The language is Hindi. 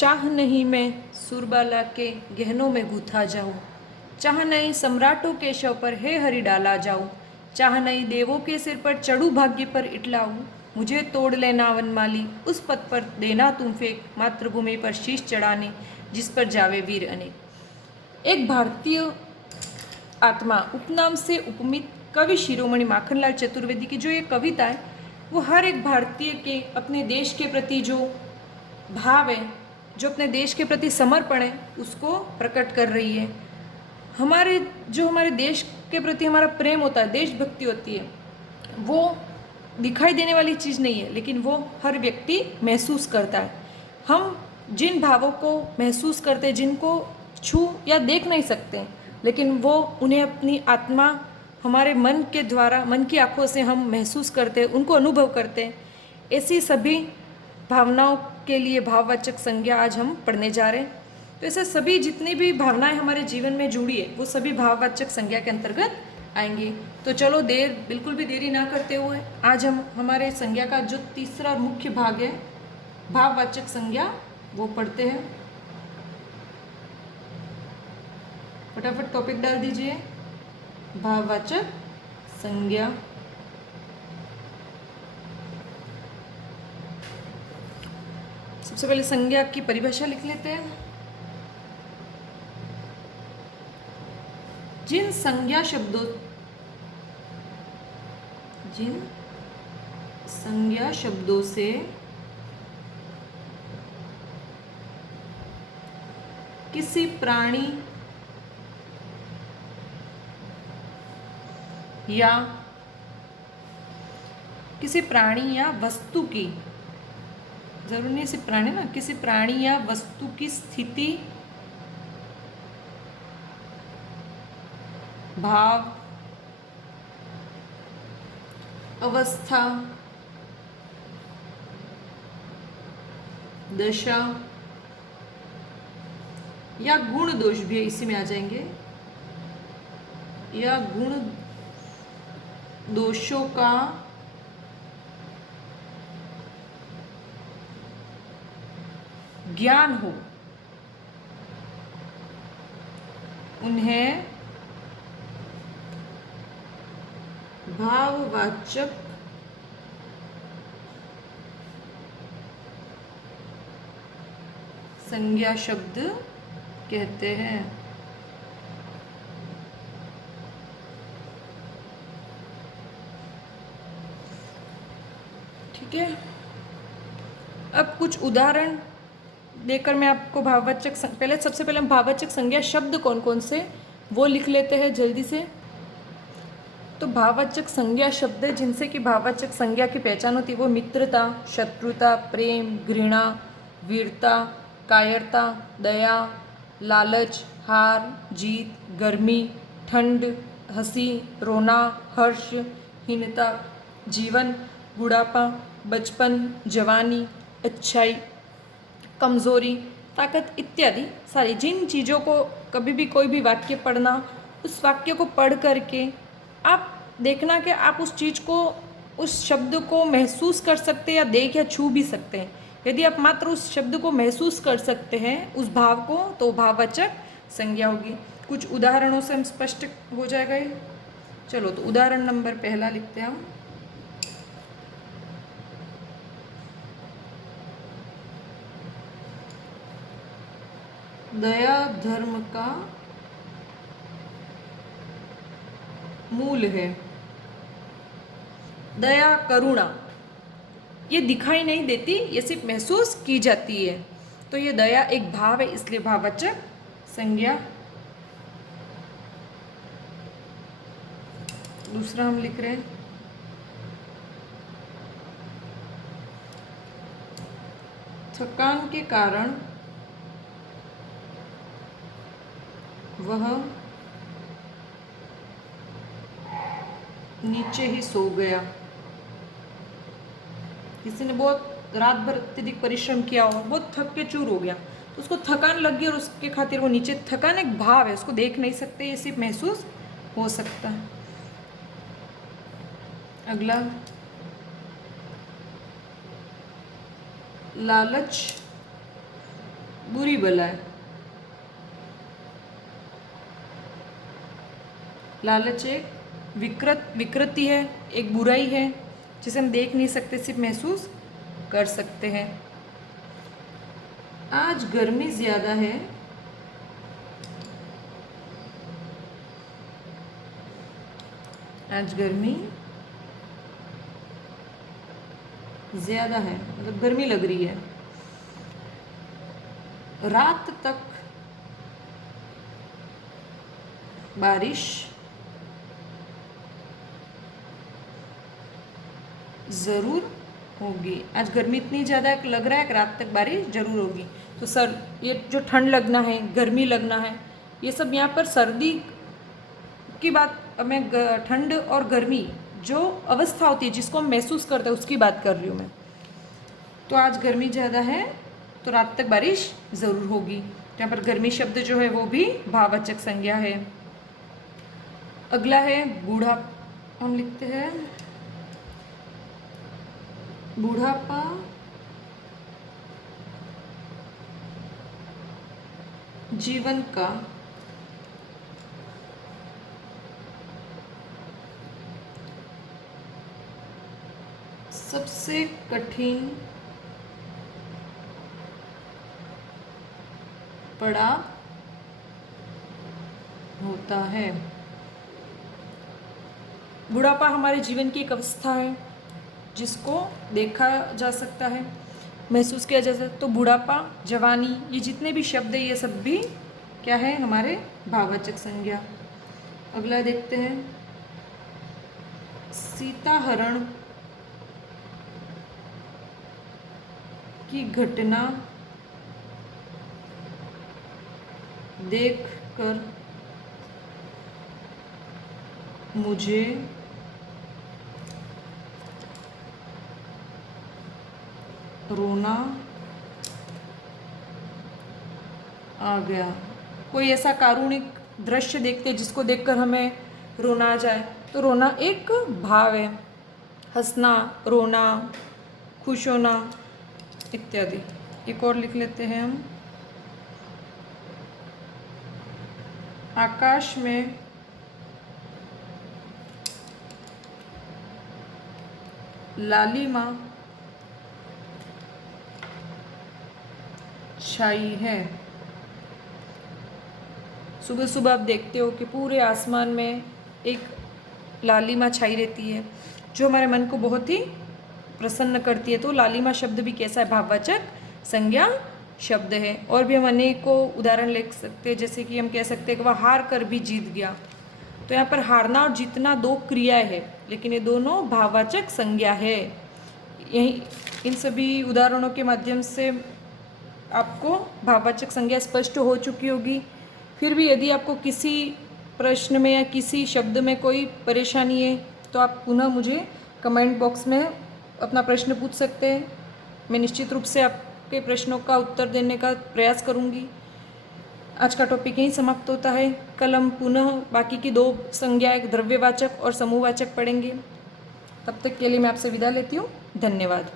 चाह नहीं मैं सुरबाला के गहनों में गूथा जाऊं, चाह नहीं सम्राटों के शव पर हे हरि डाला जाऊं, चाह नहीं देवों के सिर पर चढ़ू भाग्य पर इटलाऊं, मुझे तोड़ लेना वनमाली उस पद पर देना तुम फेंक, मातृभूमि पर शीश चढ़ाने जिस पर जावे वीर अनेक। एक भारतीय आत्मा उपनाम से उपमित कवि शिरोमणि माखनलाल चतुर्वेदी की जो ये कविता है वो हर एक भारतीय के अपने देश के प्रति जो भाव है, जो अपने देश के प्रति समर्पण है, उसको प्रकट कर रही है। हमारे देश के प्रति हमारा प्रेम होता है, देशभक्ति होती है, वो दिखाई देने वाली चीज़ नहीं है, लेकिन वो हर व्यक्ति महसूस करता है। हम जिन भावों को महसूस करते हैं, जिनको छू या देख नहीं सकते, लेकिन वो उन्हें अपनी आत्मा हमारे मन के द्वारा, मन की आँखों से हम महसूस करते हैं, उनको अनुभव करते हैं। ऐसी सभी भावनाओं के लिए भाववाचक संज्ञा आज हम पढ़ने जा रहे हैं। तो ऐसे सभी जितनी भी भावनाएं हमारे जीवन में जुड़ी है वो सभी भाववाचक संज्ञा के अंतर्गत आएंगी। तो चलो बिल्कुल भी देरी ना करते हुए आज हम हमारे संज्ञा का जो तीसरा और मुख्य भाग है भाववाचक संज्ञा वो पढ़ते हैं। फटाफट टॉपिक डाल दीजिए, भाववाचक संज्ञा। सबसे पहले संज्ञा की परिभाषा लिख लेते हैं। जिन संज्ञा शब्दों से किसी प्राणी या वस्तु की, जरूरी नहीं सिर्फ प्राणी ना, किसी प्राणी या वस्तु की स्थिति, भाव, अवस्था, दशा या गुण दोष भी इसी में आ जाएंगे, या गुण दोषों का ज्ञान हो, उन्हें भाववाचक संज्ञा शब्द कहते हैं। ठीक है, अब कुछ उदाहरण देकर मैं आपको सबसे पहले हम भाववाचक संज्ञा शब्द कौन कौन से वो लिख लेते हैं जल्दी से। तो भाववाचक संज्ञा शब्द जिनसे कि भाववाचक संज्ञा की पहचान होती है वो मित्रता, शत्रुता, प्रेम, घृणा, वीरता, कायरता, दया, लालच, हार, जीत, गर्मी, ठंड, हंसी, रोना, हर्ष, हीनता, जीवन, बुढ़ापा, बचपन, जवानी, अच्छाई, कमज़ोरी, ताकत इत्यादि सारी जिन चीज़ों को कभी भी कोई भी वाक्य पढ़ना, उस वाक्य को पढ़ करके आप देखना कि आप उस चीज़ को, उस शब्द को महसूस कर सकते हैं या देख या छू भी सकते हैं। यदि आप मात्र उस शब्द को महसूस कर सकते हैं, उस भाव को, तो भाववाचक संज्ञा होगी। कुछ उदाहरणों से हम स्पष्ट हो जाएगा ये। चलो तो उदाहरण नंबर पहला लिखते हैं हम। दया धर्म का मूल है। दया, करुणा ये दिखाई नहीं देती, ये सिर्फ महसूस की जाती है। तो ये दया एक भाव है, इसलिए भाववाचक संज्ञा। दूसरा हम लिख रहे हैं थकान के कारण वह नीचे ही सो गया। किसी ने बहुत रात भर अत्यधिक परिश्रम किया और बहुत थक के चूर हो गया, तो उसको थकान लग गई और उसके खातिर वो नीचे, थकान एक भाव है, उसको देख नहीं सकते, ये सिर्फ महसूस हो सकता है। अगला लालच बुरी बलाएं। लालच एक विकृति है, एक बुराई है जिसे हम देख नहीं सकते, सिर्फ महसूस कर सकते हैं। आज गर्मी ज़्यादा है। आज गर्मी ज़्यादा है, मतलब गर्मी लग रही है। रात तक बारिश ज़रूर होगी। आज गर्मी इतनी ज़्यादा लग रहा है कि रात तक बारिश ज़रूर होगी। तो ये जो ठंड लगना है, गर्मी लगना है, ये सब यहाँ पर सर्दी की बात, मैं ठंड और गर्मी जो अवस्था होती है जिसको हम महसूस करते हैं उसकी बात कर रही हूँ मैं। तो आज गर्मी ज़्यादा है तो रात तक बारिश ज़रूर होगी। तो यहाँ पर गर्मी शब्द जो है वो भी भाववाचक संज्ञा है। अगला है बूढ़ा, हम लिखते हैं बुढ़ापा जीवन का सबसे कठिन पड़ाव होता है। बुढ़ापा हमारे जीवन की एक अवस्था है जिसको देखा जा सकता है, महसूस किया जा सकता है। तो बुढ़ापा, जवानी, ये जितने भी शब्द है ये सब भी क्या है, हमारे भाववाचक संज्ञा। अगला देखते हैं सीताहरण की घटना देखकर मुझे रोना आ गया। कोई ऐसा कारुणिक दृश्य देखते जिसको देखकर हमें रोना आ जाए, तो रोना एक भाव है। हंसना, रोना, खुश होना इत्यादि। एक और लिख लेते हैं हम, आकाश में लालिमा छाई है। सुबह सुबह आप देखते हो कि पूरे आसमान में एक लालिमा छाई रहती है जो हमारे मन को बहुत ही प्रसन्न करती है। तो लालिमा शब्द भी कैसा है, भाववाचक संज्ञा शब्द है। और भी हम अनेकों उदाहरण ले सकते हैं, जैसे कि हम कह सकते हैं कि वह हार कर भी जीत गया। तो यहाँ पर हारना और जीतना दो क्रियाएं हैं, लेकिन ये दोनों भाववाचक संज्ञा है। यही इन सभी उदाहरणों के माध्यम से आपको भाववाचक संज्ञा स्पष्ट हो चुकी होगी। फिर भी यदि आपको किसी प्रश्न में या किसी शब्द में कोई परेशानी है तो आप पुनः मुझे कमेंट बॉक्स में अपना प्रश्न पूछ सकते हैं। मैं निश्चित रूप से आपके प्रश्नों का उत्तर देने का प्रयास करूंगी। आज का टॉपिक यहीं समाप्त होता है। कल हम पुनः बाकी की दो संज्ञाएं, द्रव्यवाचक और समूहवाचक पढ़ेंगे। तब तक के लिए मैं आपसे विदा लेती हूँ। धन्यवाद।